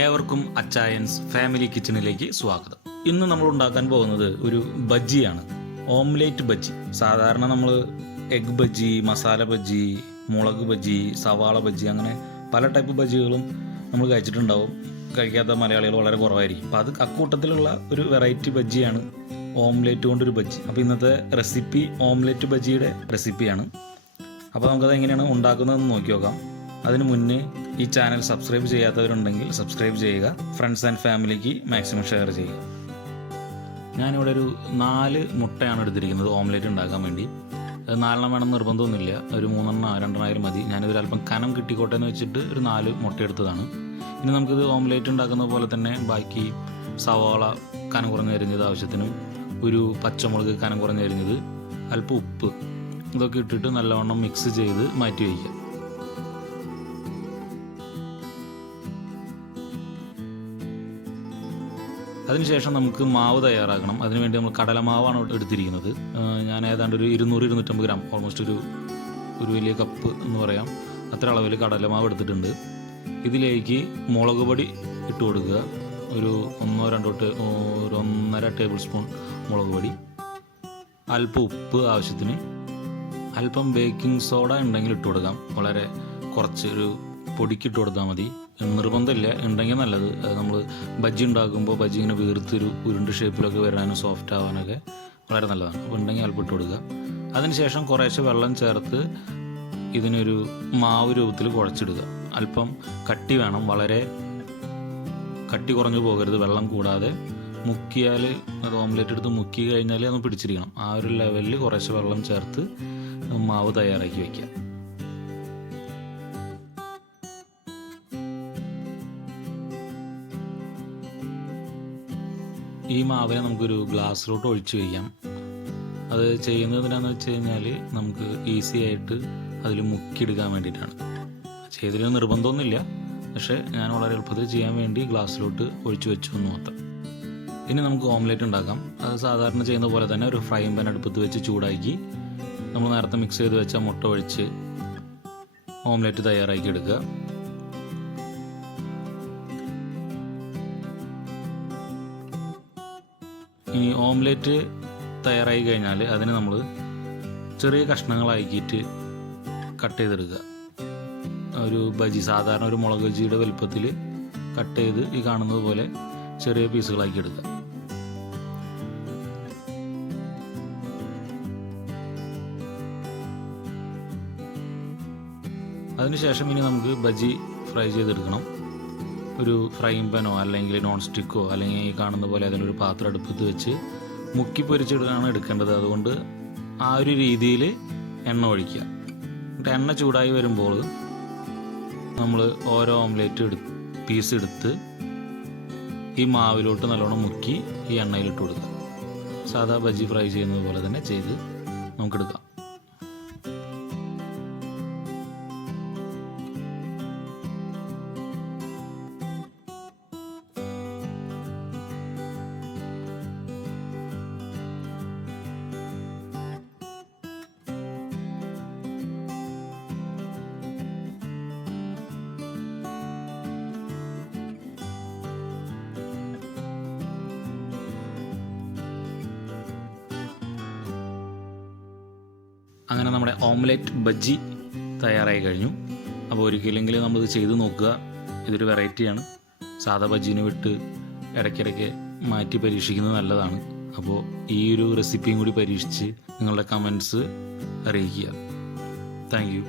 ഏവർക്കും അച്ചായൻസ് ഫാമിലി കിച്ചണിലേക്ക് സ്വാഗതം. ഇന്ന് നമ്മൾ ഉണ്ടാക്കാൻ പോകുന്നത് ഒരു ബജ്ജിയാണ്, ഓംലേറ്റ് ബജ്ജി. സാധാരണ നമ്മൾ എഗ് ബജ്ജി, മസാല ബജ്ജി, മുളക് ബജ്ജി, സവാള ബജ്ജി, അങ്ങനെ പല ടൈപ്പ് ബജ്ജികളും നമ്മൾ കഴിച്ചിട്ടുണ്ടാവും. കഴിക്കാത്ത മലയാളികൾ വളരെ കുറവായിരിക്കും. അപ്പോൾ അത് അക്കൂട്ടത്തിലുള്ള ഒരു വെറൈറ്റി ബജ്ജിയാണ് ഓംലേറ്റ് കൊണ്ടൊരു ബജ്ജി. അപ്പോൾ ഇന്നത്തെ റെസിപ്പി ഓംലേറ്റ് ബജ്ജിയുടെ റെസിപ്പിയാണ്. അപ്പോൾ നമുക്കത് എങ്ങനെയാണ് ഉണ്ടാക്കുന്നതെന്ന് നോക്കി നോക്കാം. അതിന് മുന്നേ ഈ ചാനൽ സബ്സ്ക്രൈബ് ചെയ്യാത്തവരുണ്ടെങ്കിൽ സബ്സ്ക്രൈബ് ചെയ്യുക, ഫ്രണ്ട്സ് ആൻഡ് ഫാമിലിക്ക് മാക്സിമം ഷെയർ ചെയ്യുക. ഞാനിവിടെ ഒരു 4 മുട്ടയാണ് എടുത്തിരിക്കുന്നത് ഓംലേറ്റ് ഉണ്ടാക്കാൻ വേണ്ടി. 4 വേണമെന്ന് നിർബന്ധമൊന്നുമില്ല, ഒരു 3 2 ആയാലും മതി. ഞാനിതൊരു അല്പം കനം കിട്ടിക്കോട്ടെ എന്ന് വെച്ചിട്ട് ഒരു 4 മുട്ട എടുത്തതാണ്. ഇനി നമുക്കിത് ഓംലേറ്റ് ഉണ്ടാക്കുന്ന പോലെ തന്നെ ബാക്കി സവാള കനം കുറഞ്ഞരിഞ്ഞത് ആവശ്യത്തിനും, ഒരു പച്ചമുളക് കനം കുറഞ്ഞരിഞ്ഞത്, അല്പം ഉപ്പ്, ഇതൊക്കെ ഇട്ടിട്ട് നല്ലവണ്ണം മിക്സ് ചെയ്ത് മാറ്റി വയ്ക്കുക. അതിനുശേഷം നമുക്ക് മാവ് തയ്യാറാക്കണം. അതിനുവേണ്ടി നമ്മൾ കടലമാവാണ് എടുത്തിരിക്കുന്നത്. ഞാൻ ഏതാണ്ട് ഒരു 200-250 ഗ്രാം, ഓൾമോസ്റ്റ് ഒരു വലിയ കപ്പ് എന്ന് പറയാം, അത്ര അളവിൽ കടലമാവ് എടുത്തിട്ടുണ്ട്. ഇതിലേക്ക് മുളക് പൊടി ഇട്ട് കൊടുക്കുക. ഒരു 1-1.5 ടേബിൾ സ്പൂൺ മുളക് പൊടി, അല്പം ഉപ്പ് ആവശ്യത്തിന്, അല്പം ബേക്കിംഗ് സോഡ ഉണ്ടെങ്കിൽ ഇട്ട് കൊടുക്കാം. വളരെ കുറച്ച് ഒരു പൊടിക്കിട്ട് കൊടുത്താൽ മതി, നിർബന്ധമില്ല, ഉണ്ടെങ്കിൽ നല്ലത്. അത് നമ്മൾ ബജ്ജി ഉണ്ടാക്കുമ്പോൾ ബജ്ജി ഇങ്ങനെ വീർത്തൊരു ഉരുണ്ട് ഷേപ്പിലൊക്കെ വരാനും സോഫ്റ്റ് ആവാനൊക്കെ വളരെ നല്ലതാണ്. അപ്പോൾ ഉണ്ടെങ്കിൽ അല്പം ഇട്ട് കൊടുക്കുക. അതിനുശേഷം കുറേശ്ശെ വെള്ളം ചേർത്ത് ഇതിനൊരു മാവ് രൂപത്തിൽ കുഴച്ചിടുക. അല്പം കട്ടി വേണം, വളരെ കട്ടി കുറഞ്ഞു പോകരുത്, വെള്ളം കൂടാതെ. മുക്കിയാൽ അത് ഓംലേറ്റ് എടുത്ത് മുക്കി കഴിഞ്ഞാൽ അത് പിടിച്ചിരിക്കണം. ആ ഒരു ലെവലിൽ കുറേശ്ശെ വെള്ളം ചേർത്ത് മാവ് തയ്യാറാക്കി വയ്ക്കുക. ഈ മാവിനെ നമുക്കൊരു ഗ്ലാസ്സിലോട്ട് ഒഴിച്ച് വയ്ക്കാം. അത് ചെയ്യുന്നത് എന്തിനാന്ന് വെച്ച് കഴിഞ്ഞാൽ നമുക്ക് ഈസി ആയിട്ട് അതിൽ മുക്കിയെടുക്കാൻ വേണ്ടിയിട്ടാണ്. ചെയ്തതിന് നിർബന്ധമൊന്നുമില്ല, പക്ഷേ ഞാൻ വളരെ എളുപ്പത്തിൽ ചെയ്യാൻ വേണ്ടി ഗ്ലാസ്സിലോട്ട് ഒഴിച്ച് വെച്ചു എന്ന് മാത്രം. ഇനി നമുക്ക് ഓംലേറ്റ് ഉണ്ടാക്കാം. അത് സാധാരണ ചെയ്യുന്ന പോലെ തന്നെ ഒരു ഫ്രൈങ് പാൻ അടുപ്പത്ത് വെച്ച് ചൂടാക്കി നമ്മൾ നേരത്തെ മിക്സ് ചെയ്ത് വെച്ച മുട്ട ഒഴിച്ച് ഓംലേറ്റ് തയ്യാറാക്കി എടുക്കുക. ഇനി ഓംലേറ്റ് തയ്യാറായി കഴിഞ്ഞാൽ അതിന് നമ്മൾ ചെറിയ കഷ്ണങ്ങളാക്കിയിട്ട് കട്ട് ചെയ്തെടുക്കുക. ഒരു ബജി, സാധാരണ ഒരു മുളക് ബജിയുടെ വലുപ്പത്തിൽ കട്ട് ചെയ്ത് ഈ കാണുന്നത് പോലെ ചെറിയ പീസുകളാക്കി എടുക്കുക. അതിനുശേഷം ഇനി നമുക്ക് ബജി ഫ്രൈ ചെയ്തെടുക്കണം. ഒരു ഫ്രൈങ് പാനോ അല്ലെങ്കിൽ നോൺ സ്റ്റിക്കോ അല്ലെങ്കിൽ ഈ കാണുന്ന പോലെ ഏതെങ്കിലും ഒരു പാത്രം അടുപ്പത്ത് വെച്ച് മുക്കി പൊരിച്ചെടുക്കാനാണ് എടുക്കേണ്ടത്. അതുകൊണ്ട് ആ ഒരു രീതിയിൽ എണ്ണ ഒഴിക്കുക. എന്നിട്ട് എണ്ണ ചൂടായി വരുമ്പോൾ നമ്മൾ ഓരോ ഓംലേറ്റ് പീസ് എടുത്ത് ഈ മാവിലോട്ട് നല്ലോണം മുക്കി ഈ എണ്ണയിലിട്ട് കൊടുക്കുക. സാധാ ബജി ഫ്രൈ ചെയ്യുന്നത് പോലെ തന്നെ ചെയ്ത് നമുക്കെടുക്കാം. അങ്ങനെ നമ്മുടെ ഓംലേറ്റ് ബജ്ജി തയ്യാറായി കഴിഞ്ഞു. അപ്പോൾ ഒരിക്കലെങ്കിലും നമ്മളിത് ചെയ്ത് നോക്കുക. ഇതൊരു വെറൈറ്റിയാണ്. സാധാ ബജ്ജീനെ വിട്ട് ഇടയ്ക്കിടയ്ക്ക് മാറ്റി പരീക്ഷിക്കുന്നത് നല്ലതാണ്. അപ്പോൾ ഈ ഒരു റെസിപ്പിയും കൂടി പരീക്ഷിച്ച് നിങ്ങളുടെ കമൻറ്റ്സ് അറിയിക്കുക. Thank you.